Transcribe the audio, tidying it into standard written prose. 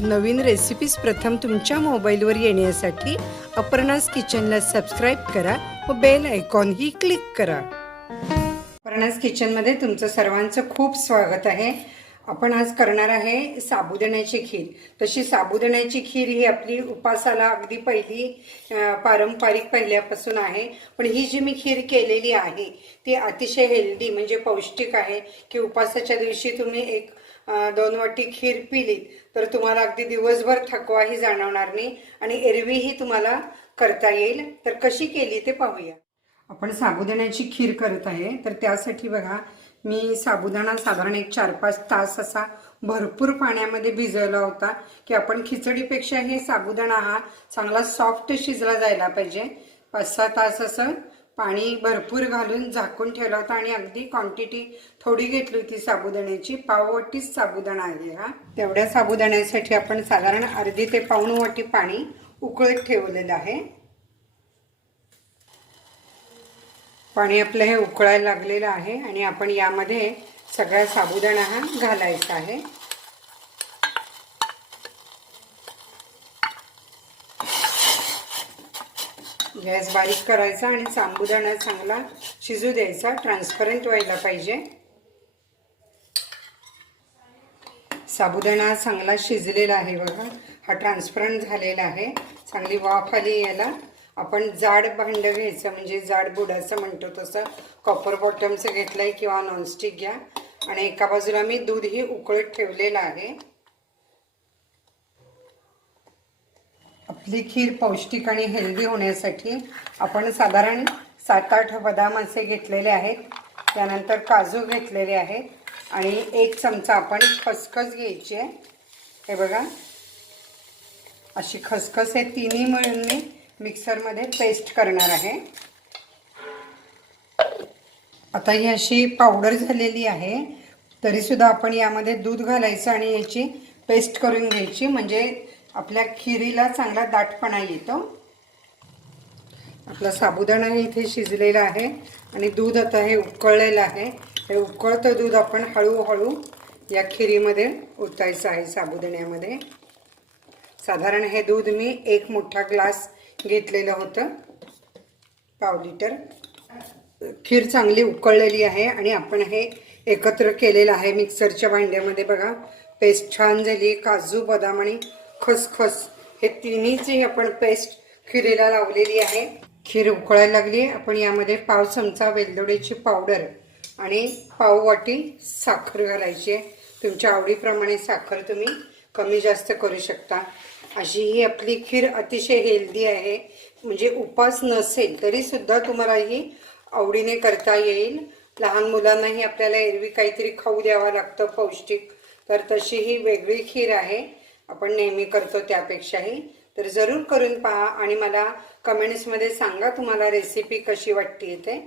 नवीन recipes प्रथम तुमच्या मोबाईलवर येण्यासाठी अपर्णास किचनला सबस्क्राईब करा व बेल आयकॉन ही क्लिक करा। अपर्णास किचनमध्ये तुमचं सर्वांचं खूप स्वागत आहे। आपण आज करणार आहे साबुदाण्याची खीर। तशी साबुदाण्याची खीर ही आपली उपासाला अगदी पहिली पारंपरिक पहिल्यापासून आहे, पण ही जी मी खीर केलेली आहे ती अतिशय हेल्दी म्हणजे पौष्टिक आहे की उपासाच्या दिवशी तुम्ही एक 2 वाटी खीर पिलीत तर तुम्हाला अगदी दिवसभर थकवाही जाणवणार नाही आणि एरवीही तुम्हाला करता येईल। तर कशी केली ते पाहूया। आपण साबुदाण्याची खीर करत आहे, तर त्यासाठी बघा मी साबुदाणा साधारण एक 4-5 तास असा भरपूर पाण्यामध्ये भिजवला होता की आपण खिचडीपेक्षा हे साबुदाणा हा चांगला सॉफ्ट शिजला जायला पाहिजे। 5-6 तास असं पाणी भरपूर घालून झाकून ठेवला होता आणि अगदी क्वांटिटी थोडी घेतली होती साबुदाण्याची, पाव वाटीच साबुदाणा आहे हा। तेवढ्या साबुदाण्यासाठी आपण साधारण अर्धी ते पाऊण वाटी पाणी उकळत ठेवलेलं आहे। पाणी आपलं हे उकळायला लागलेलं आहे आणि आपण यामध्ये सगळा साबुदाणा हा घालायचा आहे। गॅस बारीक करायचा आणि साबुदाणा चांगला शिजू द्यायचा, ट्रान्सपरंट व्हायला पाहिजे। साबुदाणा चांगला शिजलेला आहे बघा, हा ट्रान्सपरंट झालेला आहे। चांगली वाफ आली याला। आपण जाड भांड घ्यायचं म्हणजे जाड बुडाचं म्हणतो तसं कॉपर बॉटमचं घेतलंय किंवा नॉनस्टिक घ्या आणि एका बाजूला मी दूध ही उकळत ठेवलेलं आहे। आपली खीर पौष्टिक आणि हेल्दी होण्यासाठी आपण साधारण 7-8 बदाम असे घेतलेले आहेत, त्यानंतर काजू घेतलेले आहेत आणि 1 चमचा आपण खसखस घ्यायची आहे। हे बघा अशी खसखस हे तिन्ही मिळून मी मिक्सरमध्ये पेस्ट करणार आहे। आता ही अशी पावडर झालेली आहे, तरी सुद्धा आपण यामध्ये दूध घालायचं आणि याची पेस्ट करून घ्यायची म्हणजे आपल्या खीरीला चांगला दाटपणा येतो। आपला साबुदाणा इथे शिजलेला आहे आणि दूध आता हे उकळलेलं आहे। हे उकळतं दूध आपण हळूहळू या खिरीमध्ये ओतायचं आहे साबुदाण्यामध्ये। साधारण हे दूध मी 1 मोठा ग्लास घेतलेलं होतं, पाव लिटर। खीर चांगली उकळलेली आहे आणि आपण हे एकत्र केलेलं आहे मिक्सरच्या भांड्यामध्ये। बघा पेस्ट छान झाली। काजू, बदाम आणि खसखस हे तिन्हीची आपण पेस्ट खिरीला लावलेली आहे। खीर उकळायला लागली, आपण यामध्ये पाव चमचा वेलदोड्याची पावडर आणि पाव वाटी साखर घालायची आहे। तुमच्या आवडीप्रमाणे साखर तुम्ही कमी जास्त करू शकता। अशी ही आपली खीर अतिशय हेल्दी आहे, म्हणजे उपास नसेल तरी सुद्धा तुम्हाला ही आवडीने करता येईल। लहान मुलांनाही आपल्याला एरवी काहीतरी खाऊ द्यावं लागतं पौष्टिक, तर तशी ही वेगळी खीर आहे आपण नेहमी करतो त्यापेक्षाही। तर जरूर करून पहा आणि मला कमेंट्समध्ये सांगा तुम्हाला रेसिपी कशी वाटते ते।